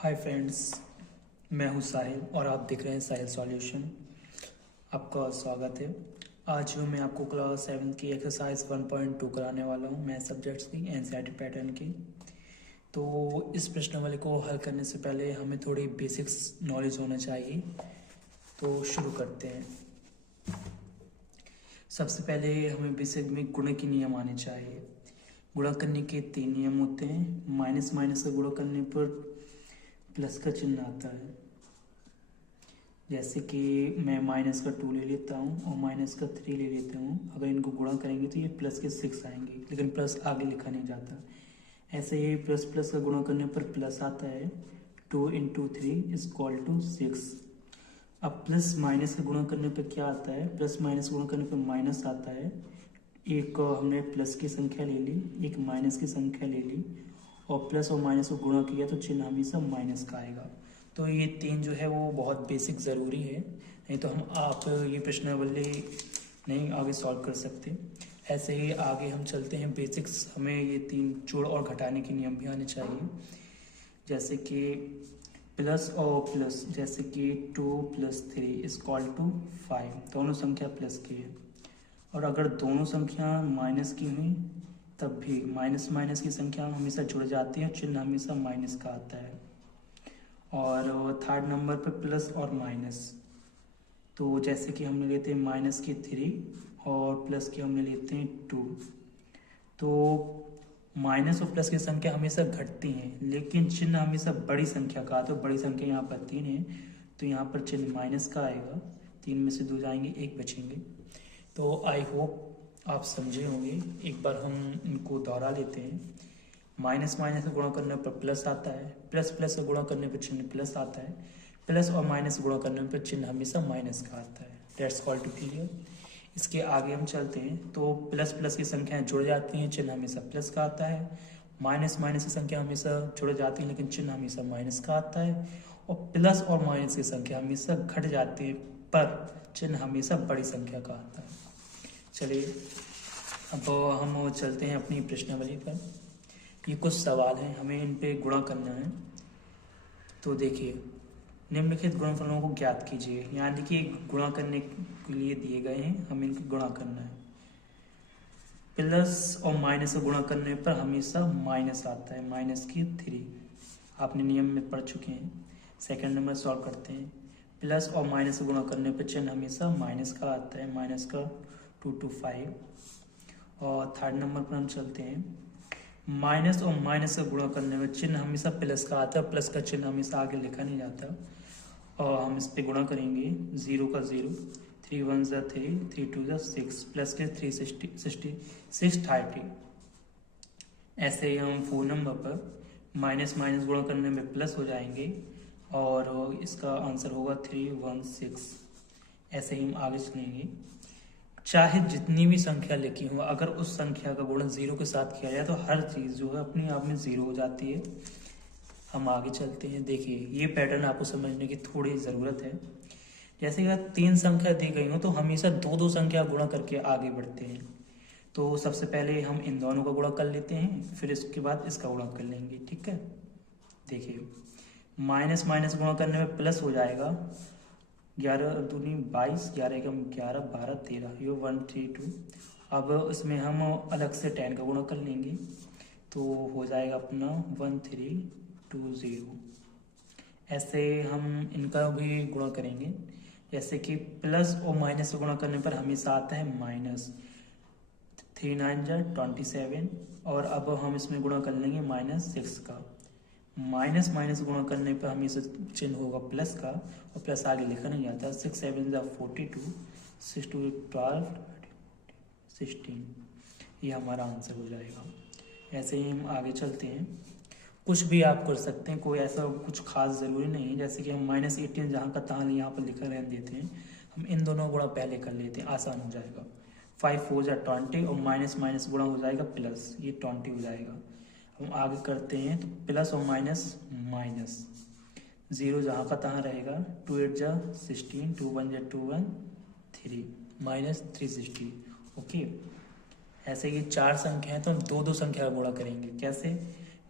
Hi friends, मैं हूं साहिल और आप देख रहे हैं साहिल सॉल्यूशन। आपका स्वागत है। आज जो मैं आपको क्लास 7 की एक्सरसाइज 1.2 कराने वाला हूं, मैथ सब्जेक्ट्स की एनसीईआरटी पैटर्न की। तो इस प्रश्नावली को हल करने से पहले हमें थोड़ी बेसिक्स नॉलेज होना चाहिए। तो शुरू करते हैं। सबसे पहले हमें बेसिक में गुणा के नियम आने चाहिए। गुणा करने के 3 नियम होते हैं। माइनस माइनस का गुणा करने पर प्लस का चिन्ह आता है। जैसे कि मैं माइनस का 2 ले लेता हूँ और माइनस का 3 ले लेता हूँ। अगर इनको गुणा करेंगे तो ये प्लस के 6 आएंगे, लेकिन प्लस आगे लिखा नहीं जाता। ऐसे ही प्लस प्लस का गुणा करने पर प्लस आता है। 2 इंटू 3 इज इक्वल टू 6। अब प्लस माइनस का गुणा करने पर क्या आता है? प्लस माइनस गुणा करने पर माइनस आता है। एक हमने प्लस की संख्या ले ली, एक माइनस की संख्या ले ली, और प्लस और माइनस को गुणा किया तो चिन्ह हमेशा माइनस का आएगा। तो ये 3 जो है वो बहुत बेसिक ज़रूरी है, नहीं तो आप ये प्रश्नावली नहीं आगे सॉल्व कर सकते। ऐसे ही आगे हम चलते हैं। बेसिक्स हमें ये 3 जोड़ और घटाने के नियम भी आने चाहिए। जैसे कि प्लस और प्लस, जैसे कि 2 + 3 इज इक्वल टू 5। दोनों संख्या प्लस की है। और अगर दोनों संख्या माइनस की हुई तब भी माइनस माइनस की संख्या हमेशा जुड़ जाती है, चिन्ह हमेशा माइनस का आता है। और थर्ड नंबर पर प्लस और माइनस, तो जैसे कि हमने लेते हैं माइनस की 3 और प्लस की हमने लेते हैं 2। तो माइनस और प्लस की संख्या हमेशा घटती हैं, लेकिन चिन्ह हमेशा बड़ी संख्या का आता है। बड़ी संख्या यहाँ पर 3 है, तो यहाँ पर चिन्ह माइनस का आएगा। 3 में से 2 जाएंगे, 1 बचेंगे। तो आई होप आप समझे होंगे। एक बार हम इनको दोहरा लेते हैं। माइनस माइनस का गुणा करने पर प्लस आता है, प्लस प्लस का गुणा करने पर चिन्ह प्लस आता है, प्लस और माइनस गुणा करने पर चिन्ह हमेशा माइनस का आता है। That's called to clear. इसके आगे हम चलते हैं। तो प्लस प्लस की संख्याएं जुड़ जाती हैं, चिन्ह हमेशा प्लस का आता है। माइनस माइनस की संख्या हमेशा जुड़ जाती है, लेकिन चिन्ह हमेशा माइनस का आता है। और प्लस और माइनस की संख्या हमेशा घट जाती है, पर चिन्ह हमेशा बड़ी संख्या का आता है। चलिए अब हम चलते हैं अपनी प्रश्नावली पर। ये कुछ सवाल हैं, हमें इन पे गुणा करना है। तो देखिए, निम्नलिखित गुणनफलों को ज्ञात कीजिए। यहाँ देखिए गुणा करने के लिए दिए गए हैं, हमें इनको गुणा करना है। प्लस और माइनस को गुणा करने पर हमेशा माइनस आता है, माइनस की 3। आपने नियम में पढ़ चुके हैं। सेकंड नंबर सॉल्व करते हैं। प्लस और माइनस को गुणा करने पर चिन्ह हमेशा माइनस का आता है, माइनस का 2 to 5। और थर्ड नंबर पर हम चलते हैं। माइनस और माइनस का गुणा करने में चिन्ह हमेशा प्लस का आता है, प्लस का चिन्ह हमेशा आगे लिखा नहीं जाता। और हम इस पे गुणा करेंगे। 0 का 0, 3 1 ज़ा 3, 3 2 ज़ा 6, प्लस के 630। ऐसे ही हम 4 नंबर पर माइनस माइनस गुणा करने में प्लस हो जाएंगे, और इसका आंसर होगा 316। ऐसे ही हम आगे सुनेंगे। चाहे जितनी भी संख्या लिखी हो, अगर उस संख्या का गुणन 0 के साथ किया जाए तो हर चीज़ जो है अपने आप में 0 हो जाती है। हम आगे चलते हैं। देखिए, ये पैटर्न आपको समझने की थोड़ी ज़रूरत है। जैसे कि 3 संख्या दी गई हो तो हमेशा 2 संख्या गुणा करके आगे बढ़ते हैं। तो सबसे पहले हम इन दोनों का गुणा कर लेते हैं, फिर इसके बाद इसका गुणा कर लेंगे। ठीक है, देखिए माइनस माइनस गुणा करने में प्लस हो जाएगा। 11 दूनी 22, 11 एकम 11, 12 13, ये 132। अब इसमें हम अलग से 10 का गुणा कर लेंगे, तो हो जाएगा अपना 1320। ऐसे हम इनका भी गुणा करेंगे। जैसे कि प्लस और माइनस का गुणा करने पर हमेशा आता है माइनस। 3 9 जा 27। और अब हम इसमें गुणा कर लेंगे -6 का। माइनस माइनस गुणा करने पर हमेशा चिन्ह होगा प्लस का, और प्लस आगे लिखा नहीं आता। 6 7 जा 42, 6 2 12, 16। ये हमारा आंसर हो जाएगा। ऐसे ही हम आगे चलते हैं। कुछ भी आप कर सकते हैं, कोई ऐसा कुछ खास ज़रूरी नहीं है। जैसे कि हम -18 जहाँ का तहाँ यहाँ पर लिखा रहने देते हैं। हम इन दोनों गुणा पहले कर लेते हैं, आसान हो जाएगा। 5 4 जा 20, और माइनस माइनस गुणा हो जाएगा प्लस, ये 20 हो जाएगा। हम आगे करते हैं। तो प्लस और माइनस माइनस, 0 जहाँ का तहाँ रहेगा। 2 8 जा 16, 2 1 जा 2 1 3, -360। ओके, ऐसे ये 4 संख्या है तो हम 2 संख्या का गुणा करेंगे। कैसे?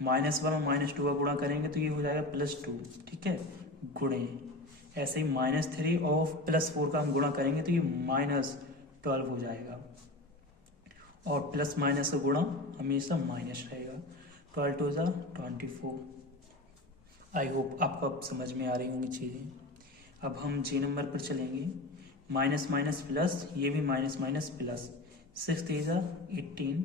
-1 और -2 का गुणा करेंगे तो ये हो जाएगा +2, ठीक है, गुणे। ऐसे ही -3 और +4 का हम गुणा करेंगे तो ये -12 हो जाएगा, और प्लस माइनस का गुणा हमेशा माइनस रहेगा। 12 2 ज़ा 24। आई होप आपको अब समझ में आ रही होंगी चीज़ें। अब हम जी नंबर पर चलेंगे। माइनस माइनस प्लस, ये भी माइनस माइनस प्लस। 6 3 ज़ा 18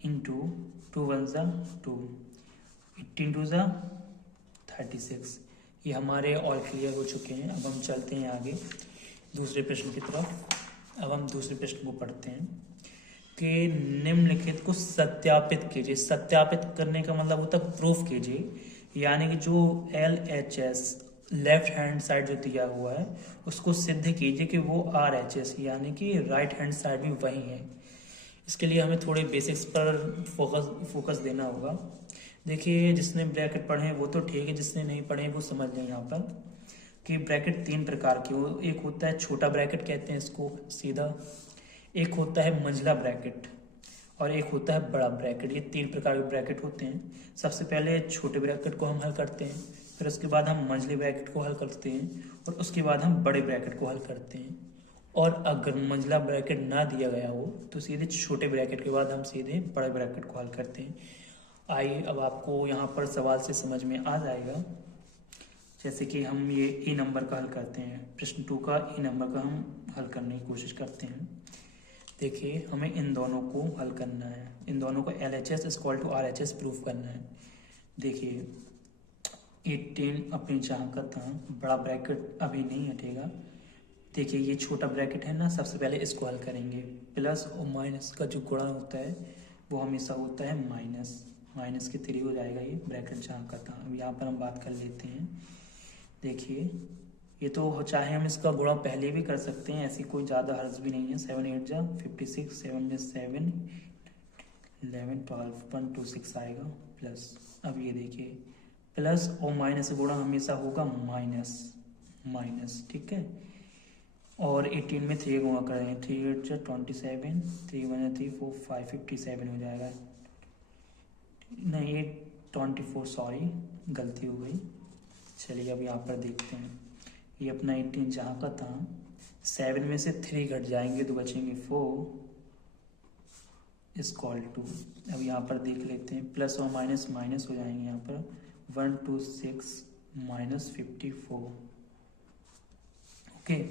इंटू 2 1 ज़ा 2, 18 2 ज़ा 36। ये हमारे ऑल क्लियर हो चुके हैं। अब हम चलते हैं आगे दूसरे प्रश्न की तरफ। अब हम दूसरे प्रश्न को पढ़ते हैं कि निम्नलिखित को सत्यापित कीजिए। सत्यापित करने का मतलब होता है प्रूफ कीजिए, यानी कि जो LHS लेफ्ट हैंड साइड जो दिया हुआ है उसको सिद्ध कीजिए कि वो RHS यानी कि राइट हैंड साइड भी वही है। इसके लिए हमें थोड़े बेसिक्स पर फोकस देना होगा। देखिए, जिसने ब्रैकेट पढ़े हैं वो तो ठीक है, जिसने नहीं पढ़े वो समझ लें यहाँ पर कि ब्रैकेट 3 प्रकार के हो। एक होता है छोटा ब्रैकेट, कहते हैं इसको सीधा, एक होता है मंझला ब्रैकेट, और एक होता है बड़ा ब्रैकेट। ये 3 प्रकार के ब्रैकेट होते हैं। सबसे पहले छोटे ब्रैकेट को हम हल करते हैं, फिर उसके बाद हम मंझले ब्रैकेट को हल करते हैं, और उसके बाद हम बड़े ब्रैकेट को हल करते हैं। और अगर मंझला ब्रैकेट ना दिया गया हो तो सीधे छोटे ब्रैकेट के बाद हम सीधे बड़े ब्रैकेट को हल करते हैं। आइए, अब आपको यहाँ पर सवाल से समझ में आ जाएगा। जैसे कि हम ये ए नंबर का हल करते हैं, प्रश्न 2 का ए नंबर का हम हल करने की कोशिश करते हैं। देखिए, हमें इन दोनों को हल करना है, इन दोनों को LHS = RHS प्रूफ करना है। देखिए, 18 अपनी जहाँ का था, बड़ा ब्रैकेट अभी नहीं हटेगा। देखिए, ये छोटा ब्रैकेट है ना, सबसे पहले इसको हल करेंगे। प्लस और माइनस का जो गुणा होता है वो हमेशा होता है माइनस, माइनस के 3 हो जाएगा ये ब्रैकेट जहाँ का था। अब यहाँ पर हम बात कर लेते हैं। देखिए, ये तो चाहे हम इसका गुणा पहले भी कर सकते हैं, ऐसी कोई ज़्यादा हर्ज भी नहीं है। 7 8 जा 56, 7 जा 7, 11 12 1 2 6 आएगा प्लस। अब ये देखिए, प्लस और माइनस का गुणा हमेशा होगा माइनस माइनस, ठीक है। और 18 में 3 गुणा करेंगे, 3 8 जा 27, 3 1 जा 3 4 5 57 हो जाएगा। नहीं, 24, सॉरी गलती हो गई। चलिए, अब यहाँ पर देखते हैं। ये अपना 18 जहाँ का था, 7 में से 3 घट जाएंगे तो बचेंगे 4 = अब यहाँ पर देख लेते हैं, प्लस और माइनस माइनस हो जाएंगे। यहाँ पर 1 2 6 -54, ओके।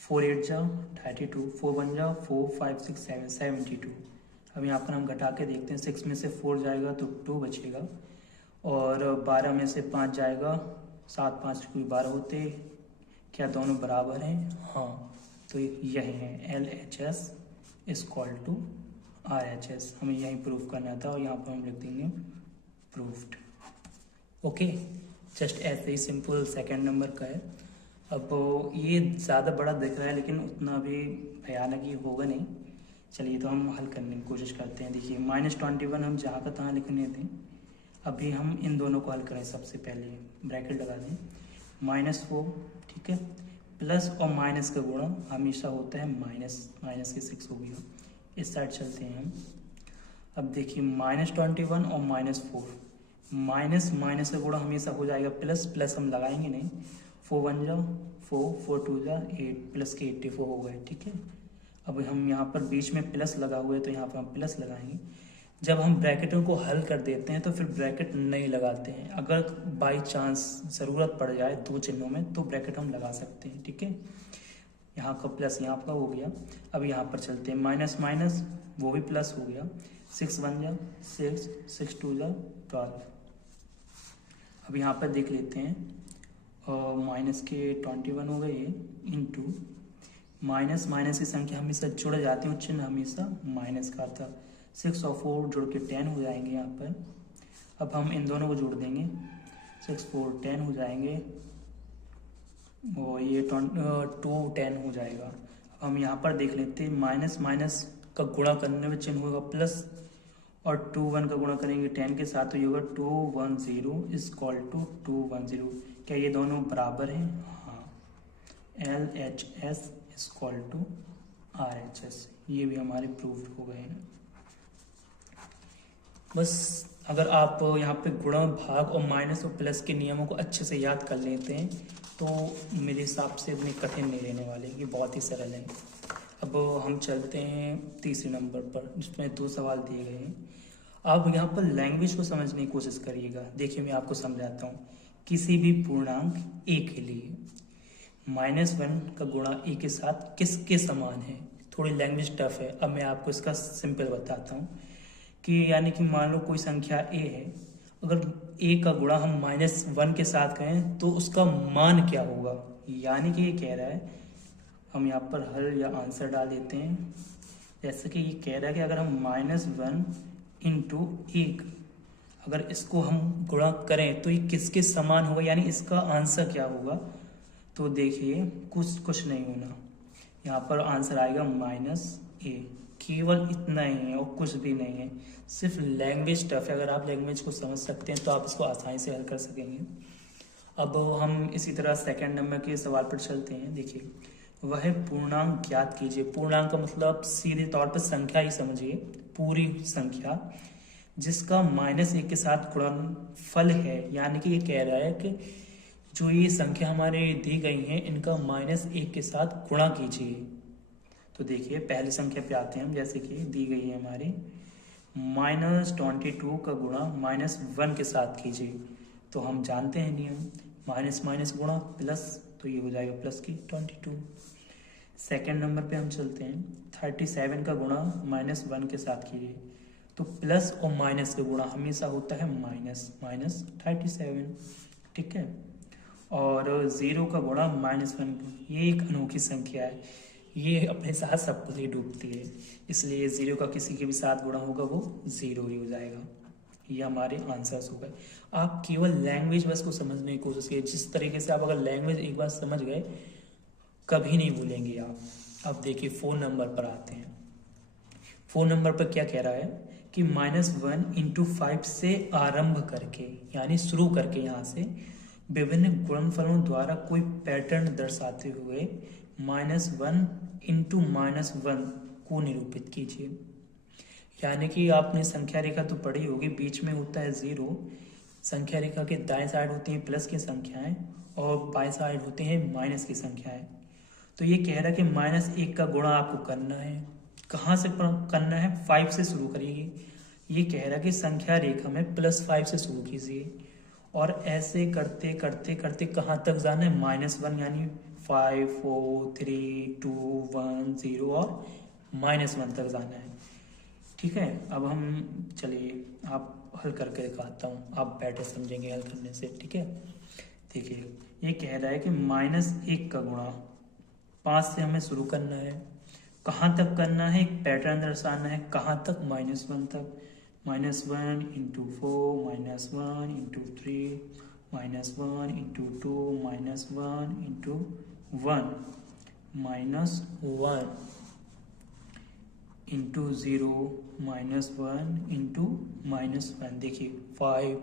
4 8 जा 32, 4 1 जा 4 5 6 7 72। अब यहाँ पर हम घटा के देखते हैं, 6 में से 4 जाएगा तो 2 बचेगा, और 12 में से 5 जाएगा, 7 5 कोई 12 होते। क्या दोनों बराबर हैं? हाँ, तो यह है LHS = RHS। हमें यही प्रूफ करना था, और यहाँ पर हम लिख देंगे प्रूफ्ड, ओके। जस्ट ऐसे ही सिंपल सेकंड नंबर का है। अब ये ज़्यादा बड़ा दिख रहा है लेकिन उतना भी भयानक ये होगा नहीं। चलिए, तो हम हल करने की कोशिश करते हैं। देखिए, -21 हम जहाँ का तहाँ लिखने थे। अभी हम इन दोनों को हल करें। सबसे पहले ब्रैकेट लगा दें, -4, ठीक है। प्लस और माइनस का गुणा हमेशा होता है माइनस, माइनस के 6 हो गया। इस साइड चलते हैं हम। अब देखिए, -21 और -4, माइनस माइनस का गुणा हमेशा हो जाएगा प्लस, प्लस हम लगाएंगे नहीं। 4 1 जा 4, 4 2 जा 8, प्लस के 84 हो गए, ठीक है। अब हम यहाँ पर बीच में प्लस लगा हुआ है तो यहाँ पर हम प्लस लगाएंगे। जब हम ब्रैकेटों को हल कर देते हैं तो फिर ब्रैकेट नहीं लगाते हैं। अगर बाई चांस ज़रूरत पड़ जाए 2 चिन्हों में तो ब्रैकेट हम लगा सकते हैं, ठीक है। यहाँ का प्लस यहाँ का हो गया। अब यहाँ पर चलते हैं, माइनस माइनस वो भी प्लस हो गया। 6 1 जा 6, 6 2 जा 12। अब यहाँ पर देख लेते हैं, माइनस के 21 हो गए इंटू माइनस, माइनस की संख्या हमेशा जुड़ जाती है, चिन्ह हमेशा माइनस का था। 6 और 4 जुड़ के 10 हो जाएंगे यहाँ पर। अब हम इन दोनों को जोड़ देंगे, 6 4 10 हो जाएंगे, और ये 2 10 हो जाएगा। अब हम यहाँ पर देख लेते हैं, माइनस माइनस का गुणा करने में चिन्ह होगा प्लस, और 2 1 का गुणा करेंगे 10 के साथ तो ये होगा 210 = 210। क्या ये दोनों बराबर हैं? हाँ, LHS = RHS। ये भी हमारे प्रूफ हो गए हैं। बस अगर आप यहाँ पे गुणा भाग और माइनस और प्लस के नियमों को अच्छे से याद कर लेते हैं तो मेरे हिसाब से इतनी कठिन नहीं रहने वाले, ये बहुत ही सरल है। अब हम चलते हैं तीसरे नंबर पर, जिसमें 2 सवाल दिए गए हैं। अब यहाँ पर लैंग्वेज को समझने की कोशिश करिएगा। देखिए मैं आपको समझाता हूँ। किसी भी पूर्णांक a के लिए -1 का गुणा a के साथ किसके समान है। थोड़ी लैंग्वेज टफ है, अब मैं आपको इसका सिंपल बताता हूँ कि यानी कि मान लो कोई संख्या a है, अगर a का गुणा हम -1 के साथ करें तो उसका मान क्या होगा। यानी कि ये कह रहा है, हम यहाँ पर हल या आंसर डाल देते हैं। जैसे कि ये कह रहा है कि अगर हम -1 इंटू 1 अगर इसको हम गुणा करें तो ये किसके समान होगा, यानी इसका आंसर क्या होगा। तो देखिए कुछ नहीं होना, यहाँ पर आंसर आएगा -a। केवल इतना ही है और कुछ भी नहीं है, सिर्फ लैंग्वेज टफ है। अगर आप लैंग्वेज को समझ सकते हैं तो आप इसको आसानी से हल कर सकेंगे। अब हम इसी तरह सेकंड नंबर के सवाल पर चलते हैं। देखिए, वह पूर्णांक ज्ञात कीजिए। पूर्णांक का मतलब सीधे तौर पर संख्या ही समझिए, पूरी संख्या जिसका -1 के साथ गुणनफल है। यानी कि ये कह रहा है कि जो ये संख्या हमारे दी गई हैं इनका -1 के साथ गुणा कीजिए। तो देखिए पहली संख्या पे आते हैं हम, जैसे कि दी गई है हमारी -22 का गुणा -1 के साथ कीजिए। तो हम जानते हैं नियम, माइनस माइनस गुणा प्लस, तो ये हो जाएगा प्लस की 22। सेकेंड नंबर पे हम चलते हैं। 37 का गुणा -1 के साथ कीजिए। तो प्लस और माइनस का गुणा हमेशा होता है माइनस 37, ठीक है। और 0 का गुणा -1, ये एक अनोखी संख्या है, ये अपने साथ सब कुछ ही डूबती है, इसलिए 0 का किसी के भी साथ गुणा होगा वो 0 ही हो जाएगा। ये हमारे आंसर्स हो गए। आप केवल लैंग्वेज बस को समझने की कोशिश कीजिए। जिस तरीके से आप अगर लैंग्वेज एक बार समझ गए कभी नहीं भूलेंगे आप। अब देखिए 4 नंबर पर आते हैं। 4 नंबर पर क्या कह रहा है कि -1 इंटू 5 से आरंभ करके, यानी शुरू करके यहाँ से विभिन्न गुणनफलों द्वारा कोई पैटर्न दर्शाते हुए -1 इंटू -1 को निरूपित कीजिए। यानी कि आपने संख्या रेखा तो पढ़ी होगी, बीच में होता है 0, संख्या रेखा के दाएं साइड होती हैं प्लस की संख्याएं और बाएं साइड होते हैं माइनस की संख्याएं। तो ये कह रहा है कि -1 का गुणा आपको करना है। कहाँ से करना है, 5 से शुरू करिए। ये कह रहा है कि संख्या रेखा में +5 से शुरू कीजिए और ऐसे करते करते करते कहाँ तक जाना है, -1, यानी 5 4 3 2 1 0 और -1 तक जाना है, ठीक है। अब हम चलिए आप हल करके दिखाता हूँ, आप बैठे समझेंगे हल करने से, ठीक है। देखिए ये कह रहा है कि -1 का गुणा 5 से हमें शुरू करना है। कहाँ तक करना है, एक पैटर्न दर्शाना है। कहाँ तक, -1 तक। -1 into 4, -1 into 3, -1 into 2, -1 into 1, -1 into 0, -1 into -1। देखिए 5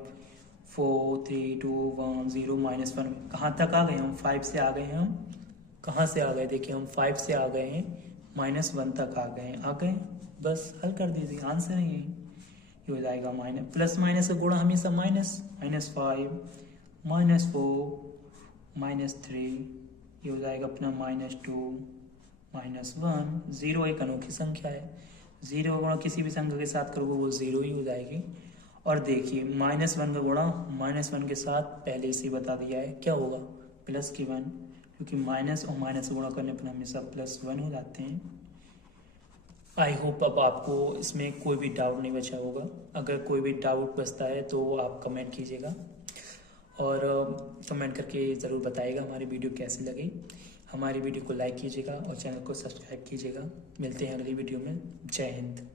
4 3 2 1 0 -1। कहाँ तक आ गए हम, 5 से आ गए हैं हम। कहाँ से आ गए, देखिए हम 5 से आ गए हैं, -1 तक आ गए हैं, आ गए। बस हल कर दीजिए, आंसर है ये हो जाएगा। प्लस माइनस का गुणा हमेशा -5 -4 -3, ये हो जाएगा अपना -2 -1। 0 एक अनोखी संख्या है, 0 का गुणा किसी भी संख्या के साथ करोगे वो 0 ही हो जाएगी। और देखिए -1 का गुणा -1 के साथ पहले से बता दिया है क्या होगा, +1, क्योंकि माइनस और माइनस गुणा करने पर हमेशा +1 हो जाते हैं। आई होप अब आपको इसमें कोई भी डाउट नहीं बचा होगा। अगर कोई भी डाउट बचता है तो आप कमेंट कीजिएगा और कमेंट करके ज़रूर बताइएगा हमारी वीडियो कैसी लगी। हमारी वीडियो को लाइक कीजिएगा और चैनल को सब्सक्राइब कीजिएगा। मिलते हैं अगली वीडियो में। जय हिंद।